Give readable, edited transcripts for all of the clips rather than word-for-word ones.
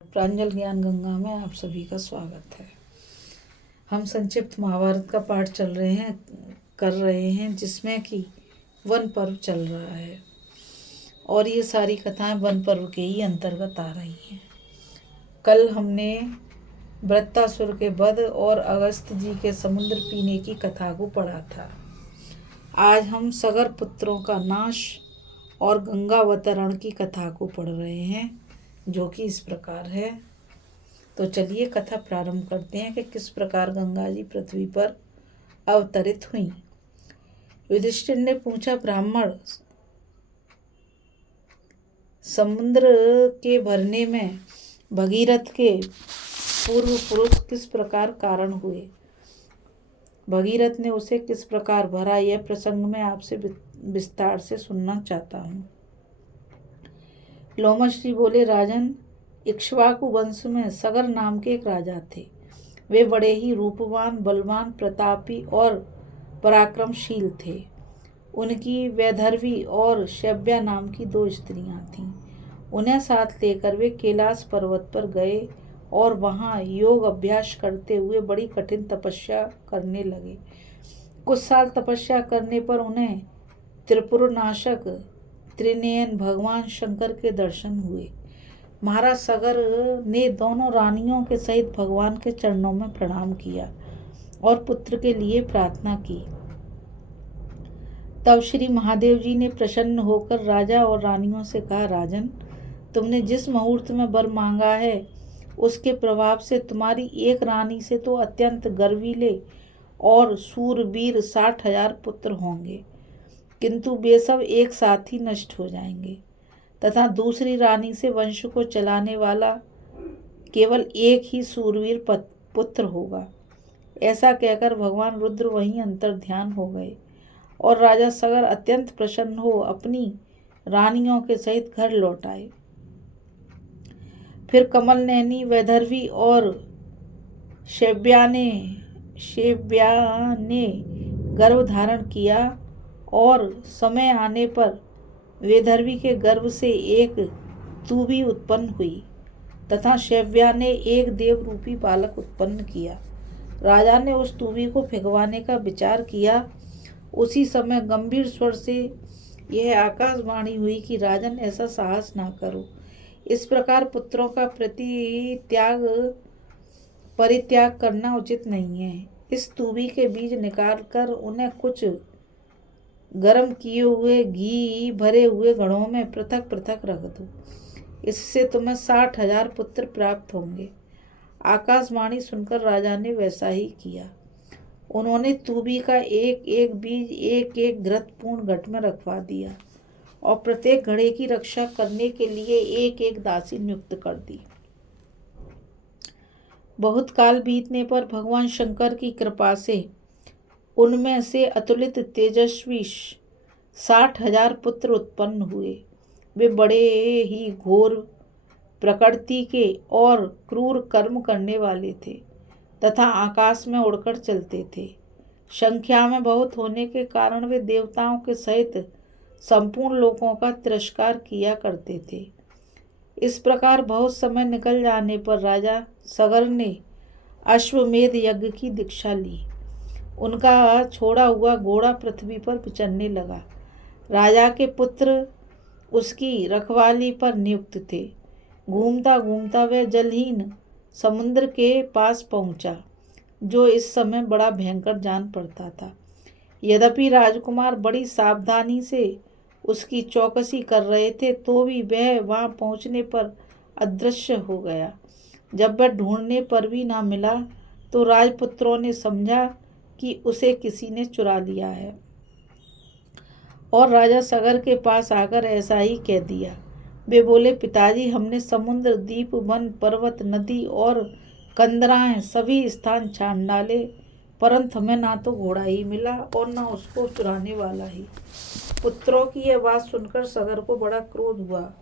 प्रांजल ज्ञान गंगा में आप सभी का स्वागत है। हम संक्षिप्त महाभारत का पाठ कर रहे हैं जिसमें कि वन पर्व चल रहा है और ये सारी कथाएं वन पर्व के ही अंतर्गत आ रही हैं। कल हमने वृत्तासुर के वध और अगस्त जी के समुद्र पीने की कथा को पढ़ा था। आज हम सगर पुत्रों का नाश और गंगावतरण की कथा को पढ़ रहे हैं जो कि इस प्रकार है। तो चलिए कथा प्रारंभ करते हैं कि किस प्रकार गंगा जी पृथ्वी पर अवतरित हुई। युधिष्ठिर ने पूछा, ब्राह्मण, समुद्र के भरने में भगीरथ के पूर्व पुरुष किस प्रकार कारण हुए? भगीरथ ने उसे किस प्रकार भरा, यह प्रसंग मैं आपसे विस्तार से सुनना चाहता हूँ। लोमश जी बोले, राजन, इक्ष्वाकु वंश में सगर नाम के एक राजा थे। वे बड़े ही रूपवान, बलवान, प्रतापी और पराक्रमशील थे। उनकी वैदर्भी और शैव्या नाम की 2 स्त्रियां थीं। उन्हें साथ लेकर वे कैलाश पर्वत पर गए और वहां योग अभ्यास करते हुए बड़ी कठिन तपस्या करने लगे। कुछ साल तपस्या करने पर उन्हें त्रिपुरनाशक त्रिनयन भगवान शंकर के दर्शन हुए। महाराज सगर ने दोनों रानियों के सहित भगवान के चरणों में प्रणाम किया और पुत्र के लिए प्रार्थना की। तब श्री महादेव जी ने प्रसन्न होकर राजा और रानियों से कहा, राजन, तुमने जिस मुहूर्त में वर मांगा है उसके प्रभाव से तुम्हारी एक रानी से तो अत्यंत गर्वीले और सूरवीर 60,000 पुत्र होंगे, किंतु वे सब एक साथ ही नष्ट हो जाएंगे तथा दूसरी रानी से वंश को चलाने वाला केवल एक ही सूरवीर पुत्र होगा। ऐसा कहकर भगवान रुद्र वहीं अंतर्ध्यान हो गए और राजा सगर अत्यंत प्रसन्न हो अपनी रानियों के सहित घर लौट आए। फिर कमल नैनी वैदर्भी और शैव्या ने गर्भ धारण किया और समय आने पर वैदर्भी के गर्भ से एक तूबी उत्पन्न हुई तथा शैव्या ने एक देव रूपी बालक उत्पन्न किया। राजा ने उस तूबी को फेंकवाने का विचार किया। उसी समय गंभीर स्वर से यह आकाशवाणी हुई कि राजन, ऐसा साहस ना करो। इस प्रकार पुत्रों का परित्याग करना उचित नहीं है। इस तूबी के बीज निकालकर उन्हें कुछ गर्म किए हुए घी भरे हुए घड़ों में पृथक पृथक रख दो। इससे तुम्हें 60,000 पुत्र प्राप्त होंगे। आकाशवाणी सुनकर राजा ने वैसा ही किया। उन्होंने तूबी का एक एक बीज एक एक घृतपूर्ण घट में रखवा दिया और प्रत्येक घड़े की रक्षा करने के लिए एक एक दासी नियुक्त कर दी। बहुत काल बीतने पर भगवान शंकर की कृपा से उनमें से अतुलित तेजस्वी 60,000 पुत्र उत्पन्न हुए। वे बड़े ही घोर प्रकृति के और क्रूर कर्म करने वाले थे तथा आकाश में उड़कर चलते थे। संख्या में बहुत होने के कारण वे देवताओं के सहित संपूर्ण लोकों का तिरस्कार किया करते थे। इस प्रकार बहुत समय निकल जाने पर राजा सगर ने अश्वमेध यज्ञ की दीक्षा ली। उनका छोड़ा हुआ घोड़ा पृथ्वी पर विचरने लगा। राजा के पुत्र उसकी रखवाली पर नियुक्त थे। घूमता घूमता वह जलहीन समुद्र के पास पहुंचा, जो इस समय बड़ा भयंकर जान पड़ता था। यद्यपि राजकुमार बड़ी सावधानी से उसकी चौकसी कर रहे थे तो भी वह वहां पहुंचने पर अदृश्य हो गया। जब वह ढूंढने पर भी ना मिला तो राजपुत्रों ने समझा कि उसे किसी ने चुरा लिया है और राजा सगर के पास आकर ऐसा ही कह दिया। वे बोले, पिताजी, हमने समुद्र, द्वीप, वन, पर्वत, नदी और कंदराएं सभी स्थान छान डाले, परंतु हमें ना तो घोड़ा ही मिला और ना उसको चुराने वाला ही। पुत्रों की यह बात सुनकर सगर को बड़ा क्रोध हुआ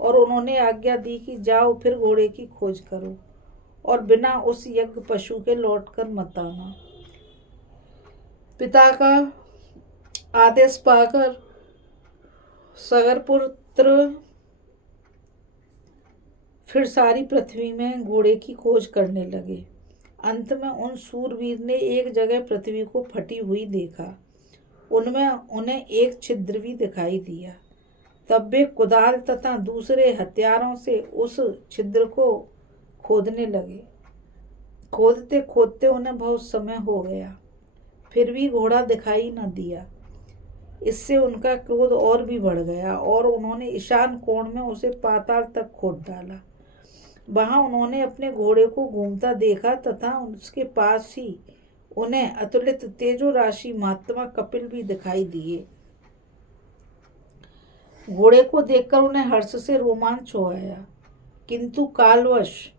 और उन्होंने आज्ञा दी कि जाओ, फिर घोड़े की खोज करो और बिना उस यज्ञ पशु के लौटकर मत आना। पिता का आदेश पाकर सगर पुत्र फिर सारी पृथ्वी में घोड़े की खोज करने लगे। अंत में उन सूरवीर ने एक जगह पृथ्वी को फटी हुई देखा। उनमें उन्हें एक छिद्र भी दिखाई दिया। तब वे कुदाल तथा दूसरे हथियारों से उस छिद्र को खोदने लगे। खोदते खोदते उन्हें बहुत समय हो गया, फिर भी घोड़ा दिखाई न दिया। इससे उनका क्रोध और भी बढ़ गया और उन्होंने ईशान कोण में उसे पाताल तक खोद डाला। वहां उन्होंने अपने घोड़े को घूमता देखा तथा उसके पास ही उन्हें अतुलित तेजो राशि महात्मा कपिल भी दिखाई दिए। घोड़े को देखकर उन्हें हर्ष से रोमांच हो आया, किंतु कालवश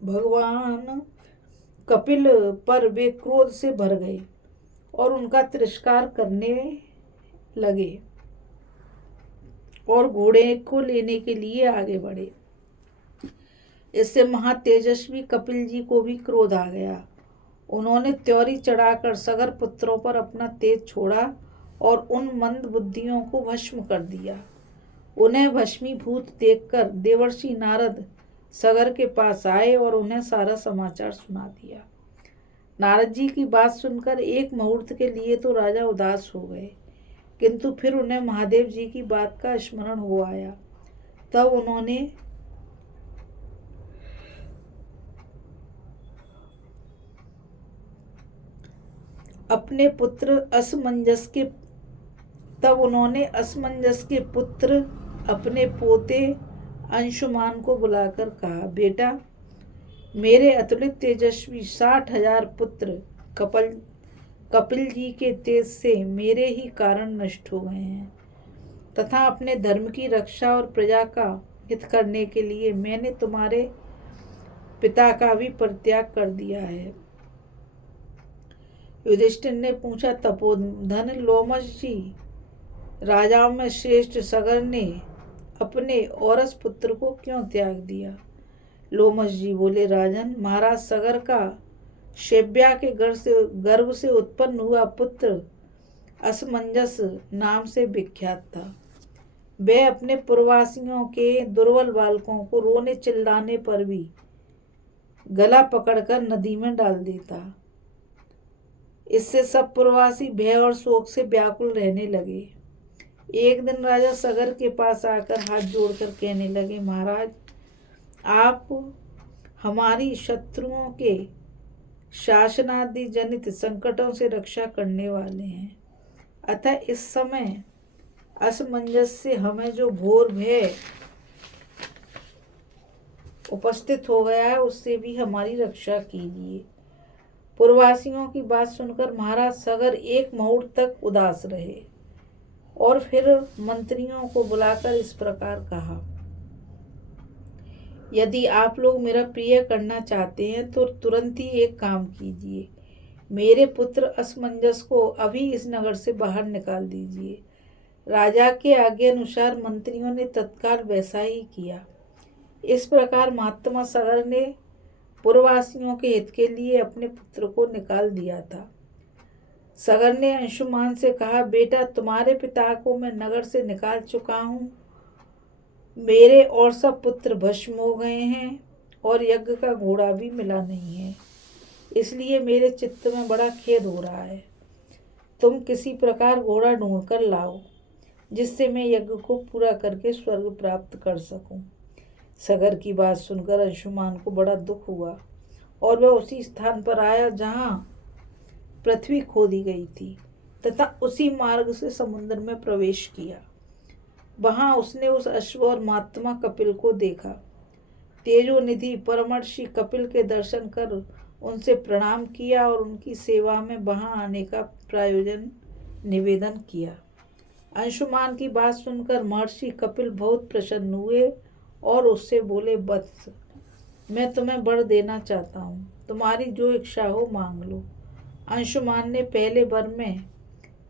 भगवान कपिल पर वे क्रोध से भर गए और उनका तिरस्कार करने लगे और घोड़े को लेने के लिए आगे बढ़े। इससे महातेजस्वी कपिल जी को भी क्रोध आ गया। उन्होंने त्योरी चढ़ाकर सगर पुत्रों पर अपना तेज छोड़ा और उन मंद बुद्धियों को भस्म कर दिया। उन्हें भस्मीभूत देखकर देवर्षि नारद सगर के पास आए और उन्हें सारा समाचार सुना दिया। नारद जी की बात सुनकर एक मुहूर्त के लिए तो राजा उदास हो गए, किंतु फिर उन्हें महादेव जी की बात का स्मरण हो आया। तब उन्होंने अपने पुत्र असमंजस के पुत्र अपने पोते अंशुमान को बुलाकर कहा, बेटा, मेरे अतुलित तेजस्वी 60,000 पुत्र कपिल जी के तेज से मेरे ही कारण नष्ट हो गए हैं तथा अपने धर्म की रक्षा और प्रजा का हित करने के लिए मैंने तुम्हारे पिता का भी परित्याग कर दिया है। युधिष्ठिर ने पूछा, तपोधन लोमश जी, राजाओं में श्रेष्ठ सगर ने अपने औरस पुत्र को क्यों त्याग दिया? लोमश जी बोले, राजन, महाराज सगर का शेब्या के गर्भ से उत्पन्न हुआ पुत्र असमंजस नाम से विख्यात था। वह अपने पुरवासियों के दुर्बल बालकों को रोने चिल्लाने पर भी गला पकड़कर नदी में डाल देता। इससे सब पुरवासी भय और शोक से व्याकुल रहने लगे। एक दिन राजा सगर के पास आकर हाथ जोड़कर कहने लगे, महाराज, आप हमारी शत्रुओं के शासनादि जनित संकटों से रक्षा करने वाले हैं, अतः इस समय असमंजस से हमें जो घोर भय उपस्थित हो गया है उससे भी हमारी रक्षा कीजिए। पुरवासियों की बात सुनकर महाराज सगर एक मुहूर्त तक उदास रहे और फिर मंत्रियों को बुलाकर इस प्रकार कहा, यदि आप लोग मेरा प्रिय करना चाहते हैं तो तुरंत ही एक काम कीजिए, मेरे पुत्र असमंजस को अभी इस नगर से बाहर निकाल दीजिए। राजा के आज्ञा अनुसार मंत्रियों ने तत्काल वैसा ही किया। इस प्रकार महात्मा सगर ने पुरवासियों के हित के लिए अपने पुत्र को निकाल दिया था। सगर ने अंशुमान से कहा, बेटा, तुम्हारे पिता को मैं नगर से निकाल चुका हूँ। मेरे और सब पुत्र भस्म हो गए हैं और यज्ञ का घोड़ा भी मिला नहीं है, इसलिए मेरे चित्त में बड़ा खेद हो रहा है। तुम किसी प्रकार घोड़ा ढूंढ कर लाओ जिससे मैं यज्ञ को पूरा करके स्वर्ग प्राप्त कर सकूं। सगर की बात सुनकर अंशुमान को बड़ा दुख हुआ और वह उसी स्थान पर आया जहाँ पृथ्वी खोदी गई थी तथा उसी मार्ग से समुद्र में प्रवेश किया। वहां उसने उस अश्व और महात्मा कपिल को देखा। तेजोनिधि परमर्षि कपिल के दर्शन कर उनसे प्रणाम किया और उनकी सेवा में वहां आने का प्रायोजन निवेदन किया। अंशुमान की बात सुनकर महर्षि कपिल बहुत प्रसन्न हुए और उससे बोले, वत्स, मैं तुम्हें वर देना चाहता हूँ, तुम्हारी जो इच्छा हो मांग लो। अंशुमान ने पहले वर में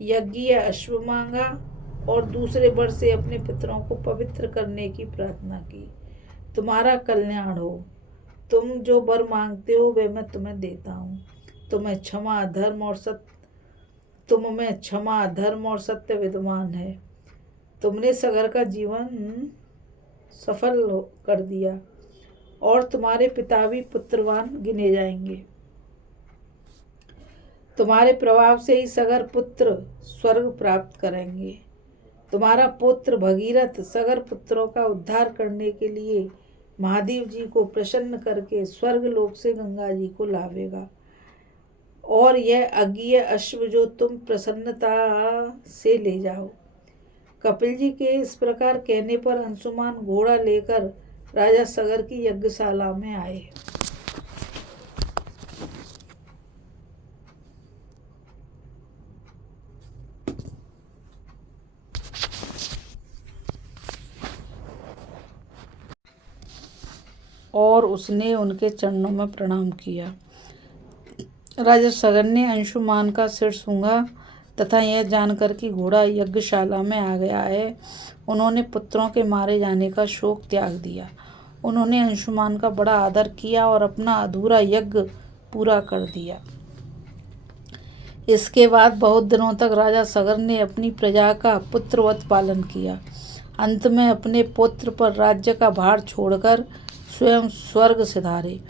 यज्ञीय अश्व मांगा और दूसरे वर से अपने पितरों को पवित्र करने की प्रार्थना की। तुम्हारा कल्याण हो, तुम जो वर मांगते हो वे मैं तुम्हें देता हूँ। तुम में क्षमा धर्म और सत्य विद्यमान है। तुमने सगर का जीवन सफल कर दिया और तुम्हारे पिता भी पुत्रवान गिने जाएंगे। तुम्हारे प्रभाव से ही सगर पुत्र स्वर्ग प्राप्त करेंगे। तुम्हारा पुत्र भगीरथ सगर पुत्रों का उद्धार करने के लिए महादेव जी को प्रसन्न करके स्वर्ग लोक से गंगा जी को लावेगा। और यह अज्ञेय अश्व जो तुम प्रसन्नता से ले जाओ। कपिल जी के इस प्रकार कहने पर अंशुमान घोड़ा लेकर राजा सगर की यज्ञशाला में आए। और उसने उनके चरणों में प्रणाम किया। राजा सगर ने अंशुमान का सिर सूंघा तथा यह जानकर कि घोड़ा यज्ञशाला में आ गया है, उन्होंने पुत्रों के मारे जाने का शोक त्याग दिया। उन्होंने अंशुमान का बड़ा आदर किया और अपना अधूरा यज्ञ पूरा कर दिया। इसके बाद बहुत दिनों तक राजा सगर ने अपनी प्रजा का पुत्रवत पालन किया। अंत में अपने पुत्र पर राज्य का भार छोड़कर स्वयं स्वर्ग सिधारे।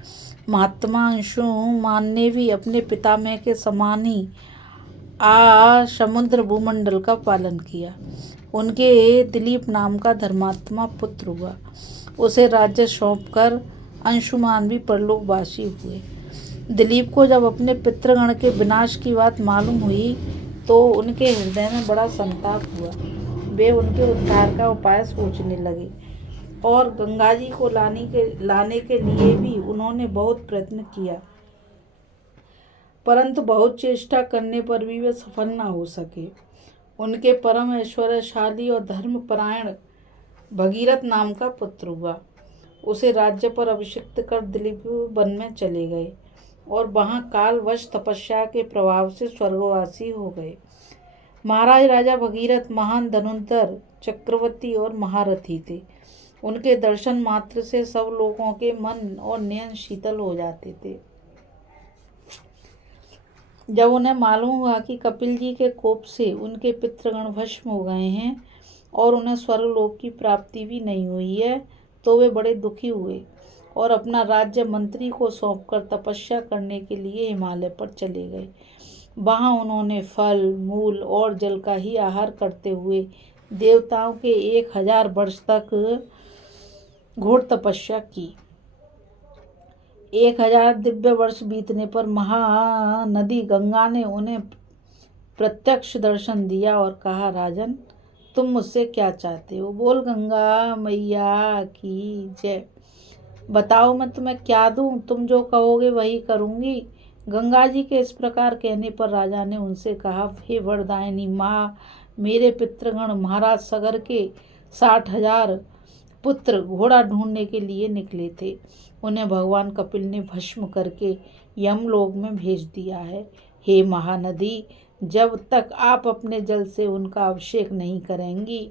महात्मा अंशुमान ने भी अपने पितामह के समान ही समुद्र भूमंडल का पालन किया। उनके दिलीप नाम का धर्मात्मा पुत्र हुआ। उसे राज्य सौंपकर अंशुमान भी परलोकवासी हुए। दिलीप को जब अपने पितृगण के विनाश की बात मालूम हुई तो उनके हृदय में बड़ा संताप हुआ। वे उनके उद्धार का उपाय सोचने लगे और गंगा जी को लाने के लिए भी उन्होंने बहुत प्रयत्न किया, परंतु बहुत चेष्टा करने पर भी वे सफल न हो सके। उनके परम ऐश्वर्यशाली और धर्मपरायण भगीरथ नाम का पुत्र हुआ। उसे राज्य पर अभिषिक्त कर दिलीप वन में चले गए और वहां कालवश तपस्या के प्रभाव से स्वर्गवासी हो गए। महाराज राजा भगीरथ महान धनुर्धर, चक्रवर्ती और महारथी थे। उनके दर्शन मात्र से सब लोगों के मन और नयन शीतल हो जाते थे। जब उन्हें मालूम हुआ कि कपिल जी के कोप से उनके पितृगण भस्म हो गए हैं और उन्हें स्वर्गलोक की प्राप्ति भी नहीं हुई है, तो वे बड़े दुखी हुए और अपना राज्य मंत्री को सौंपकर तपस्या करने के लिए हिमालय पर चले गए। वहां उन्होंने फल, मूल और जल का ही आहार करते हुए देवताओं के 1000 वर्ष तक घोर तपस्या की। 1000 दिव्य वर्ष बीतने पर महानदी गंगा ने उन्हें प्रत्यक्ष दर्शन दिया और कहा, राजन, तुम मुझसे क्या चाहते हो? बोल गंगा मैया की जय। बताओ मैं तुम्हें क्या दूं? तुम जो कहोगे वही करूंगी। गंगा जी के इस प्रकार कहने पर राजा ने उनसे कहा, हे वरदायिनी माँ, मेरे पितृगण महाराज सगर के 60,000 पुत्र घोड़ा ढूंढने के लिए निकले थे। उन्हें भगवान कपिल ने भस्म करके यमलोक में भेज दिया है। हे महानदी, जब तक आप अपने जल से उनका अभिषेक नहीं करेंगी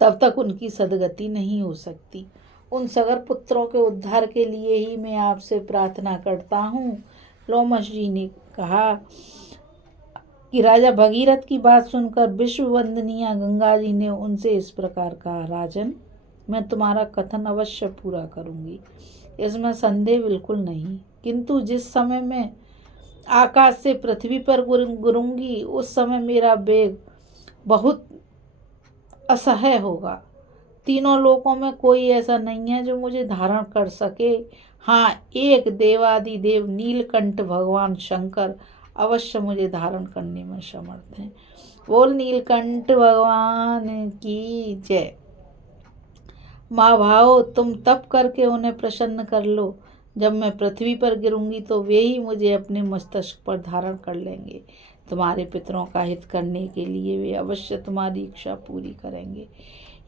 तब तक उनकी सदगति नहीं हो सकती। उन सगर पुत्रों के उद्धार के लिए ही मैं आपसे प्रार्थना करता हूँ। लोमश जी ने कहा कि राजा भगीरथ की बात सुनकर विश्ववंदनीय गंगा जी ने उनसे इस प्रकार कहा, राजन, मैं तुम्हारा कथन अवश्य पूरा करूंगी, इसमें संदेह बिल्कुल नहीं। किंतु जिस समय मैं आकाश से पृथ्वी पर गिरूंगी उस समय मेरा वेग बहुत असह्य होगा। तीनों लोकों में कोई ऐसा नहीं है जो मुझे धारण कर सके। हाँ, एक देवादिदेव नीलकंठ भगवान शंकर अवश्य मुझे धारण करने में समर्थ हैं। बोल नीलकंठ भगवान की जय। माँ भाव, तुम तप करके उन्हें प्रसन्न कर लो। जब मैं पृथ्वी पर गिरूंगी तो वे ही मुझे अपने मस्तिष्क पर धारण कर लेंगे। तुम्हारे पितरों का हित करने के लिए वे अवश्य तुम्हारी इच्छा पूरी करेंगे।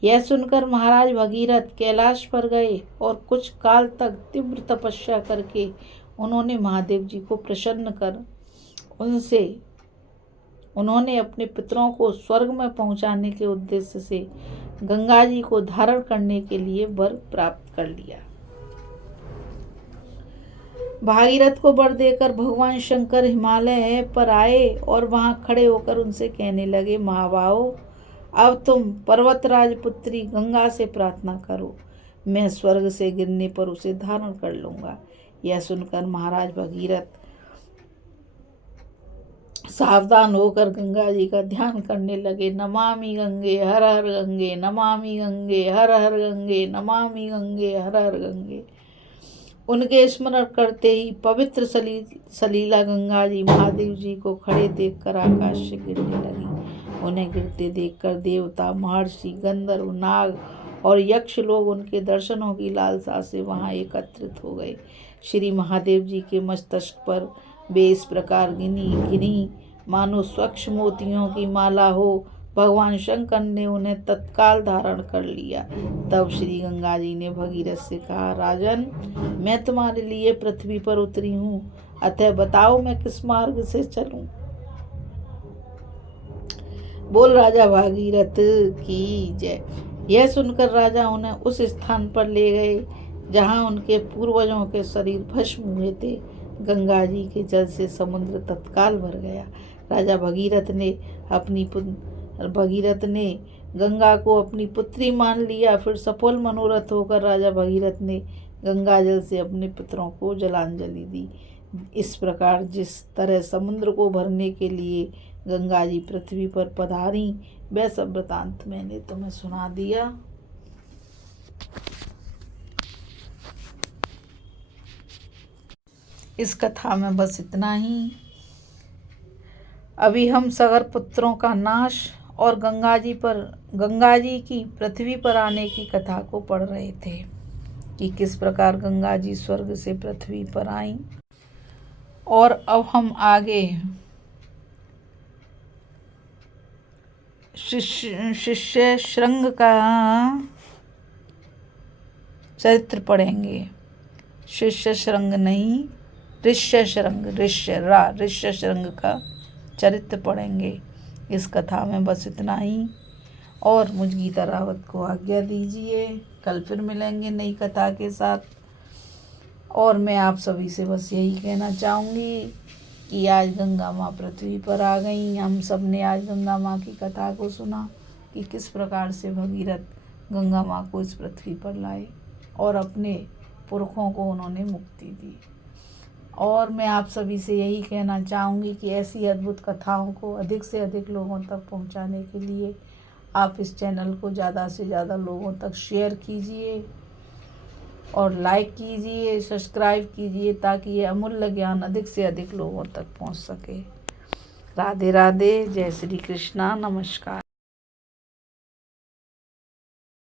यह सुनकर महाराज भगीरथ कैलाश पर गए और कुछ काल तक तीव्र तपस्या करके उन्होंने महादेव जी को प्रसन्न कर उन्होंने अपने पितरों को स्वर्ग में पहुंचाने के उद्देश्य से गंगा जी को धारण करने के लिए वर प्राप्त कर लिया। भागीरथ को वर देकर भगवान शंकर हिमालय पर आए और वहां खड़े होकर उनसे कहने लगे, महाभाव, अब तुम पर्वतराज पुत्री गंगा से प्रार्थना करो, मैं स्वर्ग से गिरने पर उसे धारण कर लूंगा। यह सुनकर महाराज भगीरथ सावधान होकर गंगा जी का ध्यान करने लगे। नमामि गंगे हर हर गंगे, नमामि गंगे हर हर गंगे, नमामि गंगे हर हर गंगे। उनके स्मरण करते ही पवित्र सलीला गंगा जी महादेव जी को खड़े देखकर आकाश से गिरने लगी। उन्हें गिरते देखकर देवता, महर्षि, गंधर्व, नाग और यक्ष लोग उनके दर्शनों की लालसा से वहां एकत्रित हो गए। श्री महादेव जी के मस्तक पर वे इस प्रकार गिनी मानो स्वच्छ मोतियों की माला हो। भगवान शंकर ने उन्हें तत्काल धारण कर लिया। तब श्री गंगा जी ने भगीरथ से कहा, राजन, मैं तुम्हारे लिए पृथ्वी पर उतरी हूँ, अतः बताओ मैं किस मार्ग से चलूं। बोल राजा भागीरथ की जय। यह सुनकर राजा उन्हें उस स्थान पर ले गए जहाँ उनके पूर्वजों के शरीर भस्म हुए थे। गंगा जी के जल से समुद्र तत्काल भर गया। राजा भगीरथ ने गंगा को अपनी पुत्री मान लिया। फिर सफल मनोरथ होकर राजा भगीरथ ने गंगा जल से अपने पितरों को जलांजलि दी। इस प्रकार जिस तरह समुद्र को भरने के लिए गंगा जी पृथ्वी पर पधारी, वह सब वृतांत मैंने तुम्हें सुना दिया। इस कथा में बस इतना ही। अभी हम सगर पुत्रों का नाश और गंगा जी की पृथ्वी पर आने की कथा को पढ़ रहे थे कि किस प्रकार गंगा जी स्वर्ग से पृथ्वी पर आईं। और अब हम आगे शिष्य शृंग का चरित्र पढ़ेंगे। शिष्य शृंग नहीं, ऋष्य शृंग का चरित्र पढ़ेंगे। इस कथा में बस इतना ही। और मुझ गीता रावत को आज्ञा दीजिए। कल फिर मिलेंगे नई कथा के साथ। और मैं आप सभी से बस यही कहना चाहूँगी कि आज गंगा माँ पृथ्वी पर आ गई। हम सब ने आज गंगा माँ की कथा को सुना कि किस प्रकार से भगीरथ गंगा माँ को इस पृथ्वी पर लाए और अपने पुरखों को उन्होंने मुक्ति दी। और मैं आप सभी से यही कहना चाहूँगी कि ऐसी अद्भुत कथाओं को अधिक से अधिक लोगों तक पहुँचाने के लिए आप इस चैनल को ज़्यादा से ज़्यादा लोगों तक शेयर कीजिए और लाइक कीजिए, सब्सक्राइब कीजिए, ताकि ये अमूल्य ज्ञान अधिक से अधिक लोगों तक पहुँच सके। राधे राधे, जय श्री कृष्णा, नमस्कार।